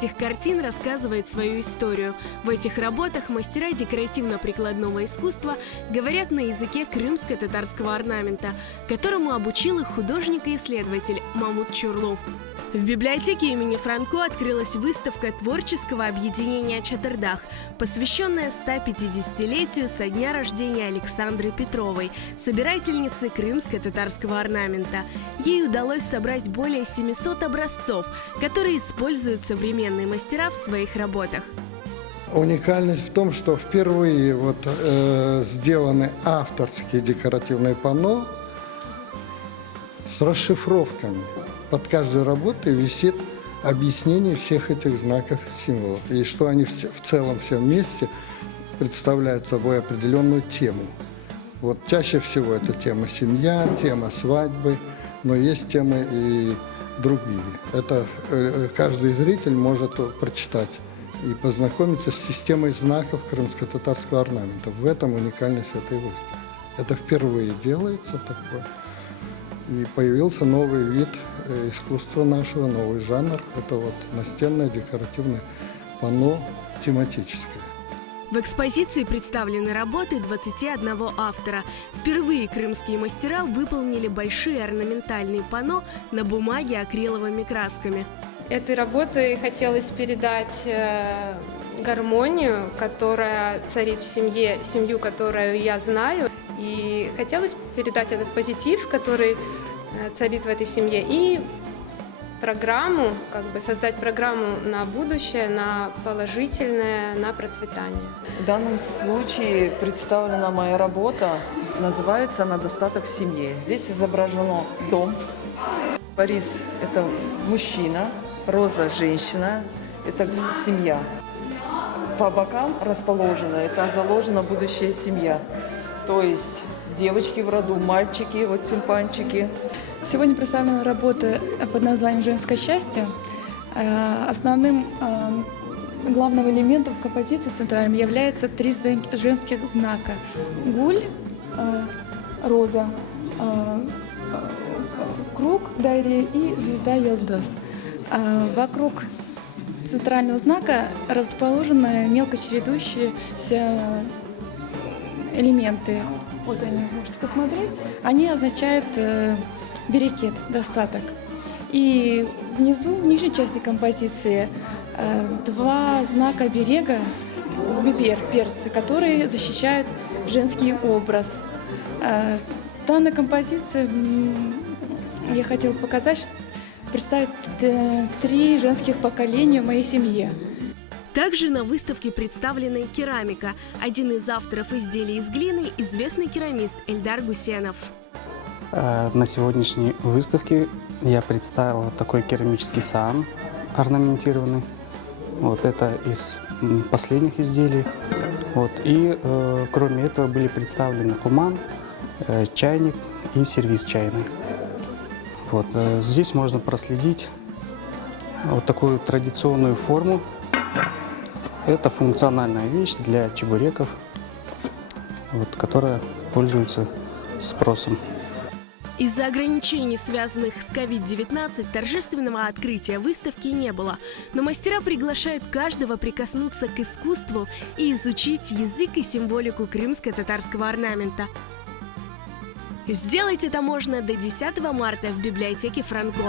этих картин рассказывает свою историю. В этих работах мастера декоративно-прикладного искусства говорят на языке крымско-татарского орнамента, которому обучил их художник и исследователь Мамут Чурлу. В библиотеке имени Франко открылась выставка творческого объединения «Чатырдах», посвященная 150-летию со дня рождения Александры Петровой, собирательницы крымско-татарского орнамента. Ей удалось собрать более 700 образцов, которые используют современные мастера в своих работах. Уникальность в том, что впервые сделаны авторские декоративные панно с расшифровками. Под каждой работой висит объяснение всех этих знаков, символов, и что они в целом все вместе представляют собой определенную тему. Вот чаще всего это тема семья, тема свадьбы, но есть темы и другие. Это каждый зритель может прочитать и познакомиться с системой знаков крымско-татарского орнамента. В этом уникальность этой выставки. Это впервые делается такое. И появился новый вид искусства нашего, новый жанр. Это настенное декоративное панно тематическое. В экспозиции представлены работы 21 автора. Впервые крымские мастера выполнили большие орнаментальные панно на бумаге акриловыми красками. Этой работой хотелось передать гармонию, которая царит в семье, семью, которую я знаю. И хотелось передать этот позитив, который царит в этой семье, и программу, создать программу на будущее, на положительное, на процветание. В данном случае представлена моя работа, называется она «Достаток в семье». Здесь изображено дом. Борис – это мужчина, Роза – женщина, это семья. По бокам расположено, это заложена будущая семья. То есть девочки в роду, мальчики, тюльпанчики. Сегодня представлена работа под названием «Женское счастье». Основным главным элементом композиции центральным является 3 женских знака. Гуль, роза, круг, дайри и звезда Йылдыз. Вокруг центрального знака расположены мелко чередующиеся элементы. Вот они, можете посмотреть. Они означают берекет, достаток. И внизу, в нижней части композиции, 2 знака берега, бибер, перцы, которые защищают женский образ. Данная композиция, я хотела показать, представить 3 женских поколения в моей семье. Также на выставке представлена и керамика. Один из авторов изделий из глины – известный керамист Эльдар Гусенов. На сегодняшней выставке я представил такой керамический саан орнаментированный. Это из последних изделий. И кроме этого были представлены кулман, чайник и сервиз чайный. Здесь можно проследить такую традиционную форму. Это функциональная вещь для чебуреков, которая пользуется спросом. Из-за ограничений, связанных с COVID-19, торжественного открытия выставки не было. Но мастера приглашают каждого прикоснуться к искусству и изучить язык и символику крымско-татарского орнамента. Сделать это можно до 10 марта в библиотеке Франко.